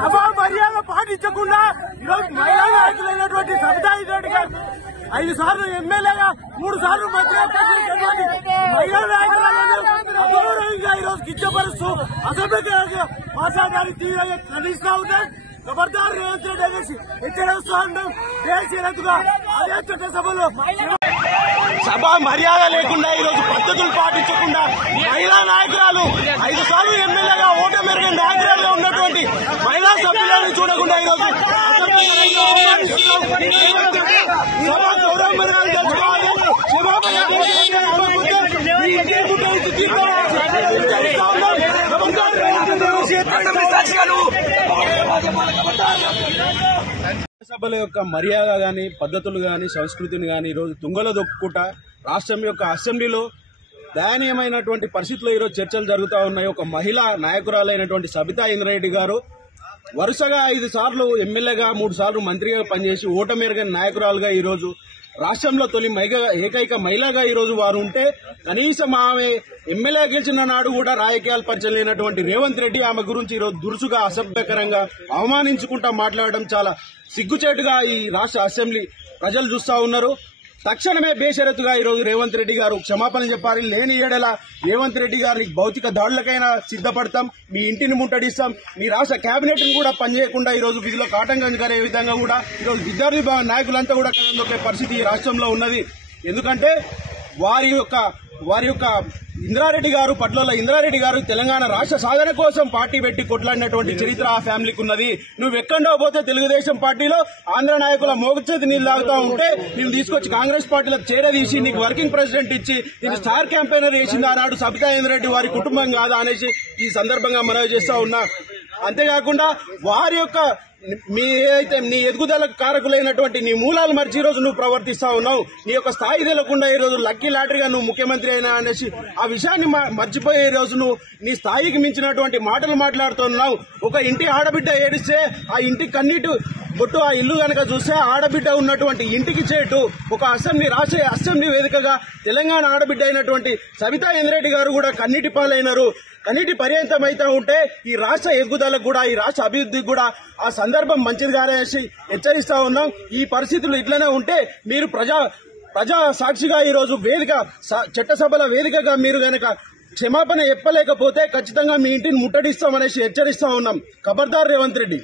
సభా మర్యాద పాటించకుండా ఈరోజు మహిళా నాయకులైనటువంటి సబితా ఇంద్రారెడ్డి గారు 5 సార్లు ఎమ్మెల్యేగా 3 సార్లు మంత్రిగా మహిళా నాయకురాలను ఈరోజు కించపరుస్తూ అసభ్యంగా మాట్లాడడానికి తీవ్రంగా ఖండిస్తా ఉన్నాయి. ఖబర్దార్ రేవంత్ రెడ్డి అనేసి హెచ్చరిస్తా ఉన్నాం. దేశీయంగా అదే చట్టసభలో సభా మర్యాద లేకుండా ఈరోజు పద్ధతులు పాటించకుండా మహిళా నాయకురాలు 5 సార్లు ఎమ్మెల్యేగా ఓటు మెరుగైన నాయకురాలుగా ఉన్నటువంటి మహిళా సభ్యులను చూడకుండా ఈరోజు సభా గౌరవ మెరుగైన తెచ్చుకోవాలి. సభల యొక్క మర్యాద గాని పద్ధతులు గాని సంస్కృతిని గాని ఈరోజు తుంగలో దొక్కుకుంటా రాష్ట్రం యొక్క అసెంబ్లీలో దయనీయమైనటువంటి పరిస్థితుల్లో ఈరోజు చర్చలు జరుగుతూ ఉన్నాయి. ఒక మహిళా నాయకురాలైనటువంటి సబితా ఇంద్రారెడ్డి గారు వరుసగా 5 సార్లు ఎమ్మెల్యేగా 3 సార్లు మంత్రిగా పనిచేసి ఓటమెరుగైన నాయకురాలుగా ఈరోజు రాష్ట్రంలో తొలి ఏకైక మహిళగా ఈరోజు వారు ఉంటే కనీసం ఆమె ఎమ్మెల్యే గెలిచిన నాడు కూడా రాజకీయాలు పరిచయం లేనటువంటి రేవంత్ రెడ్డి ఆమె గురించి ఈరోజు దురుసుగా అసభ్యకరంగా అవమానించుకుంటా మాట్లాడడం చాలా సిగ్గుచేటుగా ఈ రాష్ట్ర అసెంబ్లీ ప్రజలు చూస్తా ఉన్నారు. తక్షణమే బేషరతుగా ఈరోజు రేవంత్ రెడ్డి గారు క్షమాపణ చెప్పాలి. లేని ఏడల రేవంత్ రెడ్డి గారిని భౌతిక దాడులకైనా సిద్దపడతాం, మీ ఇంటిని ముట్టడిస్తాం, మీ రాష్ట్ర కేబినెట్ ను కూడా పనిచేయకుండా ఈరోజు విధులకు ఆటంకం కలిగే విధంగా కూడా ఈరోజు విద్యార్థి నాయకులంతా కూడా కదొక్కే పరిస్థితి ఈ రాష్ట్రంలో ఉన్నది. ఎందుకంటే వారి యొక్క ఇంద్రారెడ్డి గారు పట్ల ఇంద్రారెడ్డి గారు తెలంగాణ రాష్ట్ర సాధన కోసం పార్టీ పెట్టి కొట్లాడినటువంటి చరిత్ర ఆ ఫ్యామిలీకి ఉన్నది. నువ్వు ఎక్కడో పోతే తెలుగుదేశం పార్టీలో ఆంధ్ర నాయకుల మోగచేతి నీళ్ళు తాగుతూ ఉంటే నేను తీసుకొచ్చి కాంగ్రెస్ పార్టీలో చేరదీసి నీకు వర్కింగ్ ప్రెసిడెంట్ ఇచ్చి నేను స్టార్ క్యాంపెయినర్ చేసింది ఆనాడు సబితా ఇంద్రారెడ్డి వారి కుటుంబం కాదా అనేసి ఈ సందర్భంగా మనవి చేస్తా ఉన్నా. అంతేకాకుండా వారి యొక్క నీ ఎదుగుదలకు కారకులైనటువంటి నీ మూలాలు మర్చి ఈ రోజు నువ్వు ప్రవర్తిస్తా ఉన్నావు. నీ యొక్క స్థాయి తెలకుండా ఈ రోజు లక్కీ లాటరీగా నువ్వు ముఖ్యమంత్రి అయినా అనేసి ఆ విషయాన్ని మర్చిపోయే రోజు నువ్వు నీ స్థాయికి మించినటువంటి మాటలు మాట్లాడుతున్నావు. ఒక ఇంటి ఆడబిడ్డ ఏడిస్తే ఆ ఇంటి కన్నీటి బొట్టు ఆ ఇల్లు కనుక చూస్తే ఆడబిడ్డ ఉన్నటువంటి ఇంటికి చేటు ఒక రాష్ట్ర అసెంబ్లీ వేదికగా తెలంగాణ ఆడబిడ్డ అయినటువంటి సబితా ఇంద్రారెడ్డి గారు కూడా కన్నీటి పాలైనారు. కన్నీటి పర్యంతం అయితే ఉంటే ఈ రాష్ట్ర ఎదుగుదలకు కూడా ఈ రాష్ట్ర అభివృద్ధికి కూడా ఆ సందర్భం మంచిది కాదనేసి హెచ్చరిస్తా ఉన్నాం. ఈ పరిస్థితులు ఇట్లనే ఉంటే మీరు ప్రజా సాక్షిగా ఈ రోజు వేదిక చట్టసభల వేదికగా మీరు గనక క్షమాపణ చెప్పలేకపోతే ఖచ్చితంగా మీ ఇంటిని ముట్టడిస్తామనేసి హెచ్చరిస్తా ఉన్నాం. ఖబర్దార్ రేవంత్ రెడ్డి.